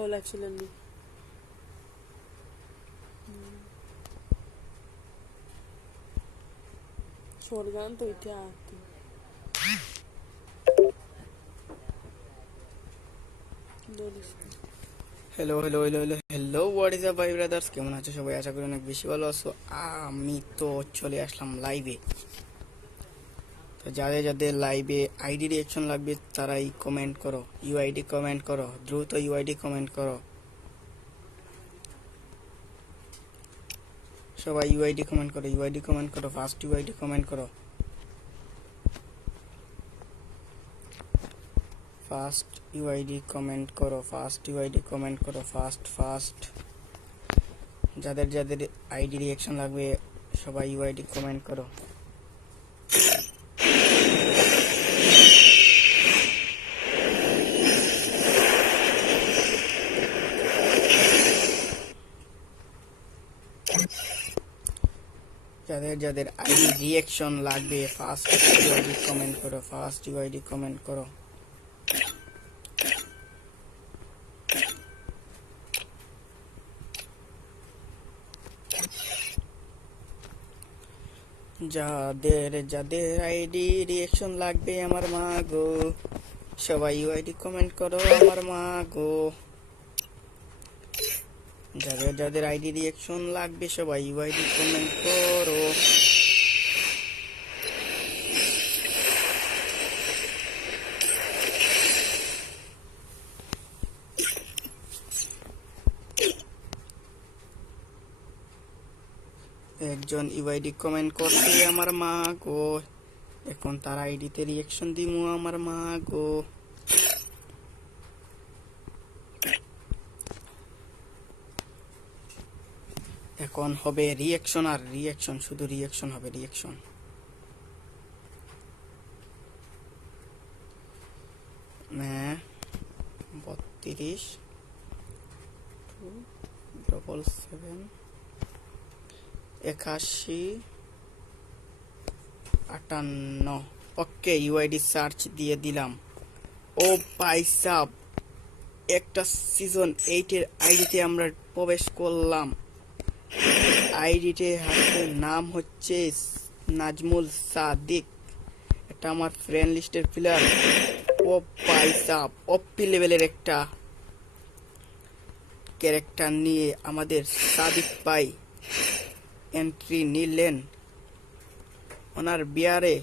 খোলাছিলেন নি স্বর্গান তো এটা hello hello hello hello hello what is ভাই ব্রাদার্স কেমন আছো সবাই? আশা করি অনেক বেশি ভালো আছো। আমি তো চলে আসলাম লাইভে তো যাদের যাদের লাইভে আইডি রিয়েকশন লাগবে তারাই কমেন্ট করো ইউআইডি কমেন্ট করো দ্রুত ইউআইডি কমেন্ট করো সবাই ইউআইডি কমেন্ট করো ইউআইডি কমেন্ট করো ফার্স্ট ইউআইডি কমেন্ট করো ফার্স্ট ইউআইডি কমেন্ট করো ফার্স্ট ইউআইডি কমেন্ট করো ফার্স্ট ফার্স্ট যাদের যাদের আইডি রিঅ্যাকশন লাগবে সবাই ইউআইডি কমেন্ট করো যাদের আইডি রিঅ্যাকশন লাগবে ফার্স্ট ইউআইডি কমেন্ট করো ফার্স্ট ইউআইডি কমেন্ট করো। যাদের যাদের আইডি রিঅ্যাকশন লাগবে আমার মা গো, সবাই ইউআইডি কমেন্ট করো আমার মা গো। যাদের যাদের আইডি রিঅ্যাকশন লাগবে, সবাই ইউআইডি কমেন্ট করো। একজন ইউআইডি কমেন্ট করছে আমার মা গো। এখন তার আইডিতে রিয়াকশন দিমু আমার মা গো। এখন হবে রিয়াকশন আর রিয়াকশন শুধু রিয়াকশন হবে রিয়াকশন বত্রিশ ডবল সেভেন একাশি, আটান্ন। ওকে ইউআইডি সার্চ দিয়ে দিলাম। ও পাইসাব একটা সিজন এইটের আইডিতে আমরা প্রবেশ করলাম। আইডিতে হাতে নাম হচ্ছে নাজমুল সাদিক। এটা আমার ফ্রেন্ড লিস্টের প্লেয়ার ও পাইসাব অপি লেভেলের একটা ক্যারেক্টার নিয়ে আমাদের সাদিক পাই এন্ট্রি নিলেন। ওনার বিয়ারে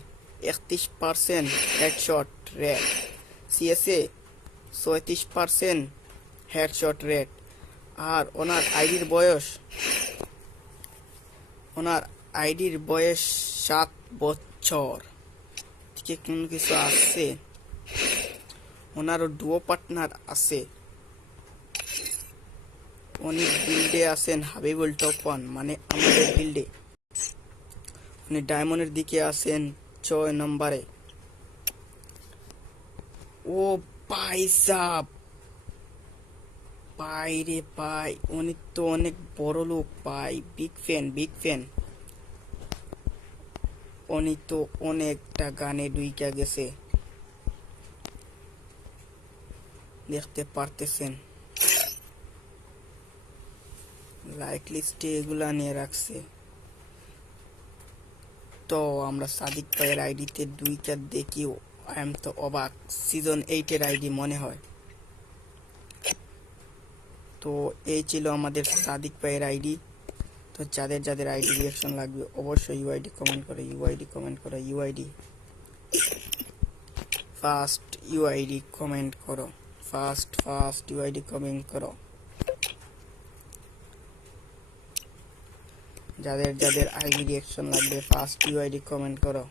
একত্রিশ পার্সেন্ট হেডশট রেট সিএসএ ছয়ত্রিশ পার্সেন্ট হেডশট রেট আর ওনার আইডির বয়স ওনার আইডির বয়স সাত বছর। থেকে কোনো কিছু আছে? ওনারও ডুও পার্টনার আছে। উনি বিল্ডে আছেন হাবিবুল টপ ওয়ান মানে আমাদের বিল্ডে উনি ডায়মন্ডের দিকে আছেন ছয় নম্বরে। ও পাই সাপ পাই রে পাই। উনি তো অনেক বড় লোক, পাই। বিগ ফ্যান বিগ ফ্যান উনি তো অনেকটা গানে ডুইকা গেছে। দেখতে পারতেছেন। লাইক লিস্টে এগুলা নিয়ে রাখছে। তো আমরা সাদিক ভাইয়ের আইডিতে দুইটা দেখি। আই এম তো অবাক। সিজন এইটের আইডি মনে হয়। তো এই ছিল আমাদের সাদিক ভাইয়ের আইডি। তো যাদের যাদের আইডি রিয়াকশন লাগবে, অবশ্যই ইউআইডি কমেন্ট করে ইউআইডি কমেন্ট করো ইউআইডি ফার্স্ট ইউআইডি কমেন্ট করো। ফার্স্ট ফার্স্ট ইউআইডি কমেন্ট করো। যাদের যাদের আইডি রিয়াকশন লাগবে ফার্স্ট ইউআইডি কমেন্ট করো।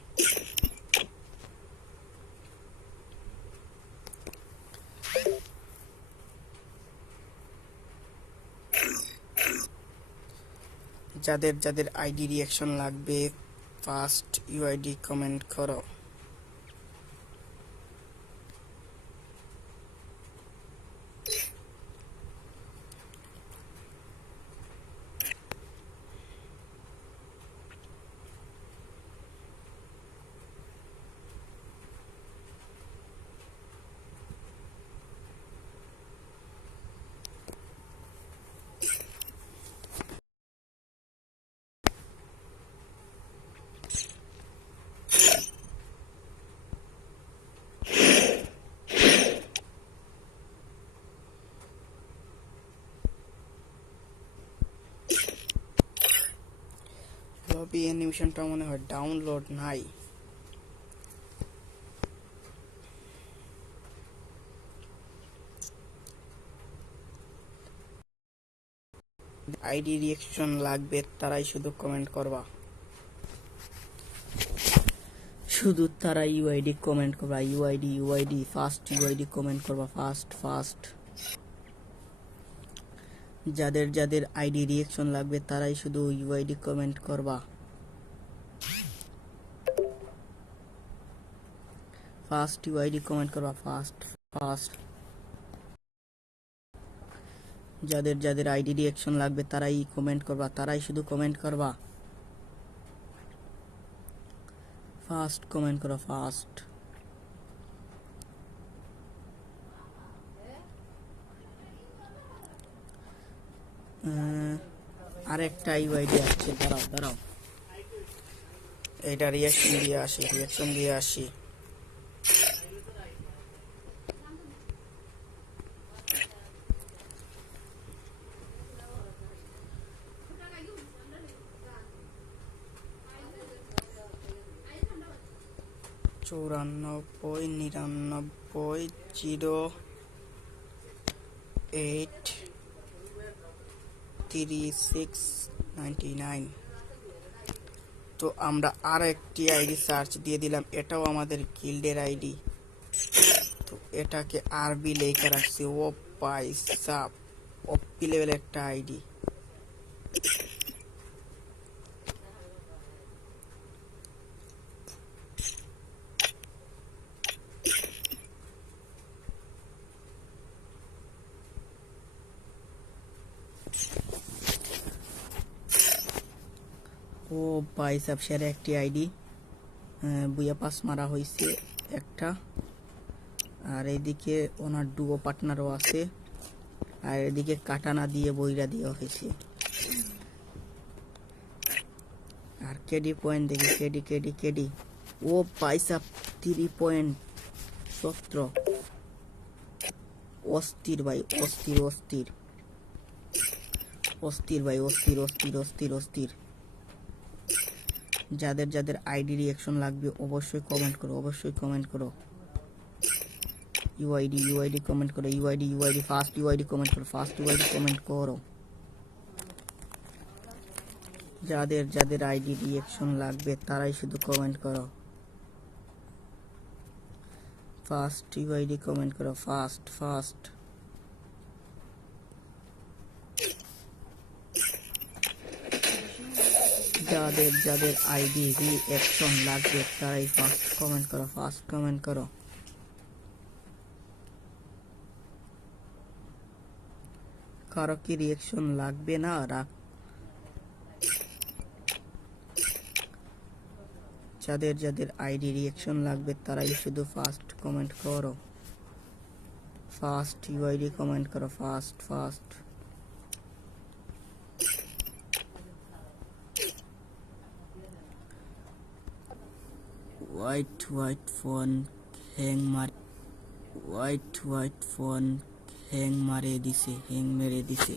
যাদের যাদের আইডি রিয়াকশন লাগবে ফার্স্ট ইউআইডি কমেন্ট করো। কপি অ্যানিমেশনটা মনে হয় ডাউনলোড নাই। আইডি রিয়েকশন লাগবে, তারাই শুধু কমেন্ট করবা। শুধু তারা ইউআইডি কমেন্ট করবা, UID UID first UID comment করবা ফার্স্ট ফার্স্ট যাদের যাদের আইডি রিয়েকশন লাগবে, তারাই শুধু ইউআইডি কমেন্ট করবা। ফার্স্ট ইউআইডি কমেন্ট করবা ফার্স্ট ফার্স্ট যাদের যাদের আইডি রিয়েকশন লাগবে, তারাই কমেন্ট করবা, তারাই শুধু কমেন্ট করবা। ফার্স্ট কমেন্ট করো ফার্স্ট আরেকটা ইউআইডি আসছে, দাঁড়াও দাঁড়াও। এটা রিয়াকশন দিয়ে আসি রিয়াকশন দিয়ে আসি। চৌরানব্বই, নিরানব্বই, zero eight, three six, ninety nine. তো আমরা আর একটি আইডি সার্চ দিয়ে দিলাম, এটাও আমাদের গিল্ডের আইডি। তো এটাকে আরবি লেখা রাখছি, ও পাইসাপ। অপি লেভেল একটা আইডি। ও বাইসাপ শেয়ার একটি আইডি বুয়া পাস মারা হয়েছে একটা। আর এদিকে ওনার ডুও পার্টনারও আছে, আর এদিকে কাটানা দিয়ে বইরা দেওয়া হয়েছে। আর কেডি পয়েন্ট দেখি, কেডি কেডি কেডি। ও পাইসাপ থ্রি পয়েন্ট সত্র। অস্থির ভাই, অস্থির অস্থির। অস্থির ভাই, অস্থির অস্থির অস্থির অস্থির। যাদের যাদের আইডি রিঅ্যাকশন লাগবে, অবশ্যই কমেন্ট করো, অবশ্যই কমেন্ট করো। ইউআইডি ইউআইডি কমেন্ট করো UID UID first UID comment করো ফার্স্ট ইউআইডি কমেন্ট করো। যাদের যাদের আইডি রিঅ্যাকশন লাগবে, তারাই শুধু কমেন্ট করো। ফার্স্ট ইউআইডি কমেন্ট করো ফার্স্ট ফার্স্ট যাদের যাদের আইডি, রিঅ্যাকশন লাগবে, তারাই ফার্স্ট কমেন্ট করো ফার্স্ট কমেন্ট করো। কারও কি রিঅ্যাকশন লাগবে না? রাখ যাদের যাদের আইডি রিঅ্যাকশন লাগবে, তারাই শুধু ফার্স্ট কমেন্ট করো। ফার্স্ট ইউআইডি কমেন্ট করো first first white white phone hang মার হোয়াইট হোয়াইট ফোন হ্যাং মারে দিছে হ্যাং মেরে দিছে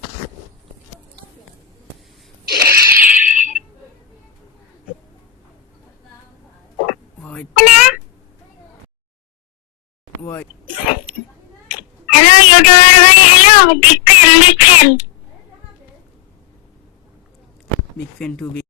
হোয়াইট হোয়াইট হ্যালো ইউটিউবার ভাই hello big fan big fan big fan to big